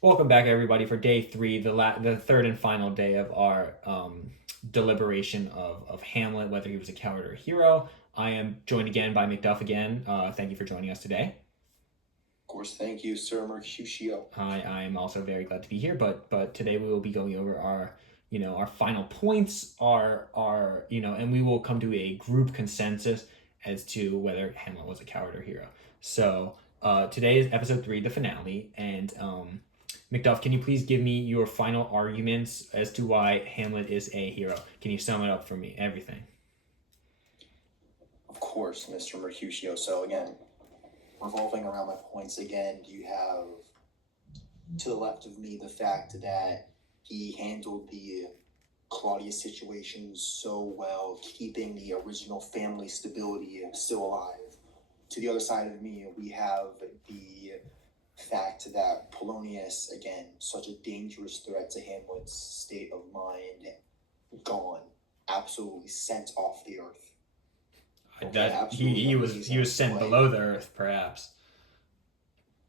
Welcome back, everybody, for day three, the third and final day of our deliberation of Hamlet, whether he was a coward or a hero. I am joined again by Macduff again. Thank you for joining us today. Of course, thank you, Sir Mercutio. I am also very glad to be here, but today we will be going over our final points, and we will come to a group consensus as to whether Hamlet was a coward or hero. So today is episode three, the finale, and Macduff, can you please give me your final arguments as to why Hamlet is a hero? Can you sum it up for me? Everything. Of course, Mr. Mercutio. So again, revolving around my points again, you have to the left of me the fact that he handled the Claudius situation so well, keeping the original family stability still alive. To the other side of me, we have the fact that Polonius, again, such a dangerous threat to Hamlet's state of mind, gone, absolutely sent off the earth. Okay, That he was sent play. below the earth, perhaps.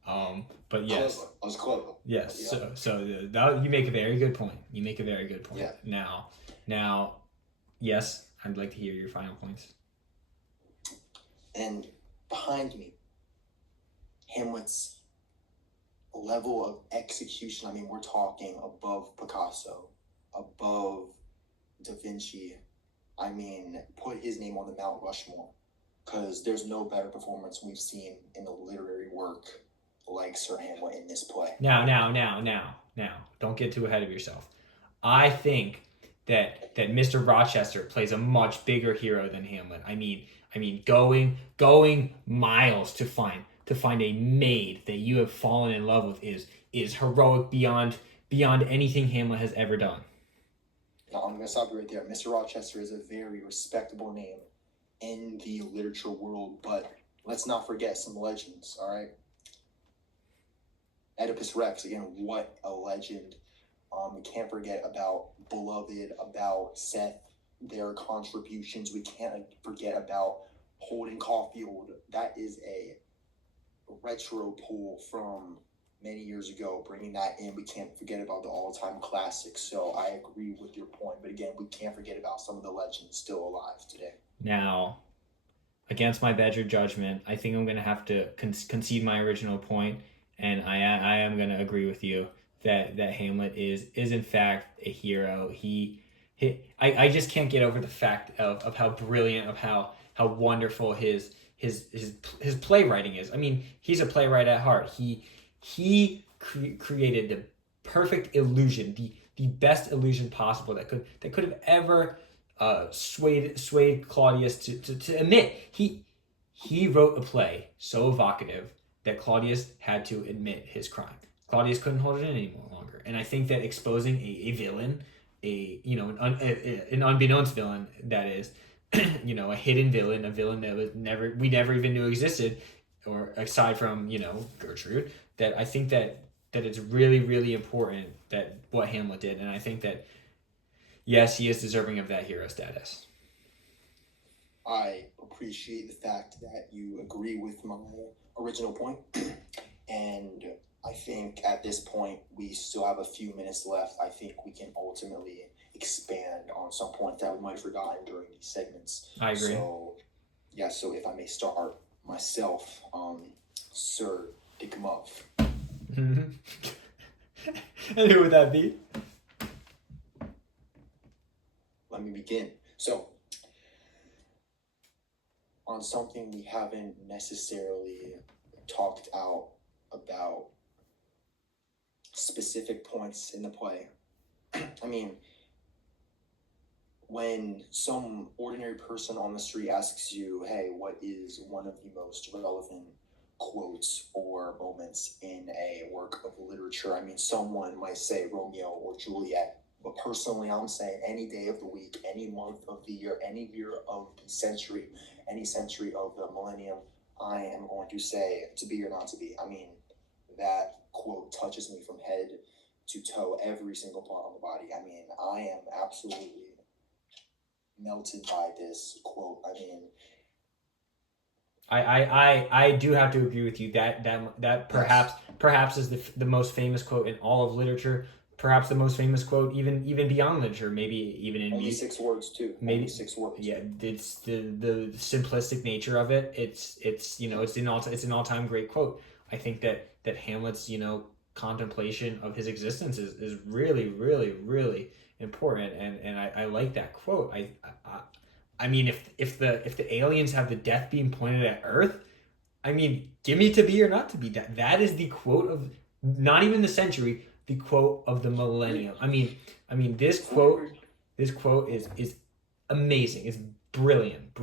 But yes, Clever. I was clever. yes. Yeah. So you make a very good point. You make a very good point. Yeah. Now, yes, I'd like to hear your final points. And behind me, Hamlet's level of execution. I mean, we're talking above Picasso, above Da Vinci. I mean, put his name on the Mount Rushmore, because there's no better performance we've seen in the literary work like Sir Hamlet in this play. Now. Don't get too ahead of yourself. I think that Mr. Rochester plays a much bigger hero than Hamlet. I mean, going miles to find a maid that you have fallen in love with is heroic beyond anything Hamlet has ever done. Now, I'm going to stop you right there. Mr. Rochester is a very respectable name in the literature world, but let's not forget some legends, all right? Oedipus Rex, again, what a legend. We can't forget about Beloved, about Seth, their contributions. We can't forget about Holden Caulfield. That is a retro pull from many years ago, bringing that in. We can't forget about the all-time classics. So I agree with your point, but again, we can't forget about some of the legends still alive today. Now, against my better judgment, I think I'm going to have to concede my original point, and I am going to agree with you that Hamlet is in fact a hero. I just can't get over the fact of how brilliant, of how wonderful his playwriting is. I mean, he's a playwright at heart. He created the perfect illusion, the best illusion possible that could have ever swayed Claudius to admit he wrote a play so evocative that Claudius had to admit his crime. Claudius couldn't hold it in any longer, and I think that exposing a villain, an unbeknownst villain, that is, a hidden villain, a villain that was never even knew existed, or aside from Gertrude, that I think that it's really really important that what Hamlet did, and I think that yes, he is deserving of that hero status. I appreciate the fact that you agree with my original point. And I think at this point, we still have a few minutes left. I think we can ultimately expand on some points that we might have forgotten during these segments. I agree. So if I may start myself, Sir Dickmuff. And who would that be? Let me begin. So, on something we haven't necessarily talked out about specific points in the play. I mean, when some ordinary person on the street asks you, hey, what is one of the most relevant quotes or moments in a work of literature? I mean, someone might say Romeo or Juliet, but personally, I'm saying any day of the week, any month of the year, any year of the century, any century of the millennium, I am going to say to be or not to be. I mean, that quote touches me from head to toe, every single part of the body. I mean, I am absolutely melted by this quote. I mean, I do have to agree with you that Yes. perhaps is the most famous quote in all of literature. Perhaps the most famous quote even beyond literature. Maybe even in Only me. 6 words too. Only Maybe 6 words. yeah. It's the simplistic nature of it. It's it's an all time great quote. I think that Hamlet's contemplation of his existence is really really important, and I like that quote. I mean, if the aliens have the death beam pointed at Earth, I mean, give me to be or not to be. That is the quote of not even the century, the quote of the millennium. I mean this quote is amazing. It's brilliant,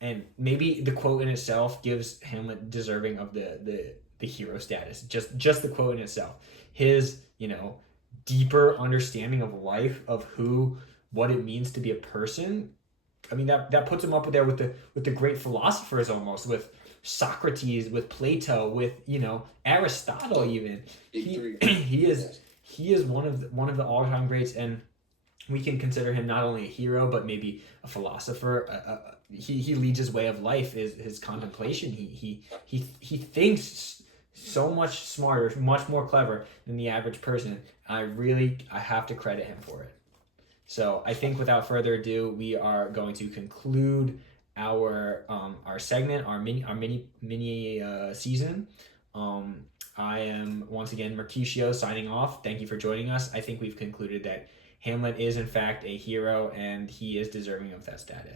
and maybe the quote in itself gives Hamlet deserving of the hero status. Just the quote in itself, his deeper understanding of life, of who what it means to be a person. I mean that puts him up there with the great philosophers, almost with Socrates, with Plato, with Aristotle. Even Big he three. he is Yes. he is one of the all time greats, and we can consider him not only a hero but maybe a philosopher. He leads his way of life is his contemplation. He thinks so much smarter, much more clever than the average person. I have to credit him for it. So I think without further ado, we are going to conclude our segment, our mini season. Um, I am once again Mercutio signing off. Thank you for joining us. I think we've concluded that Hamlet is in fact a hero and he is deserving of that status.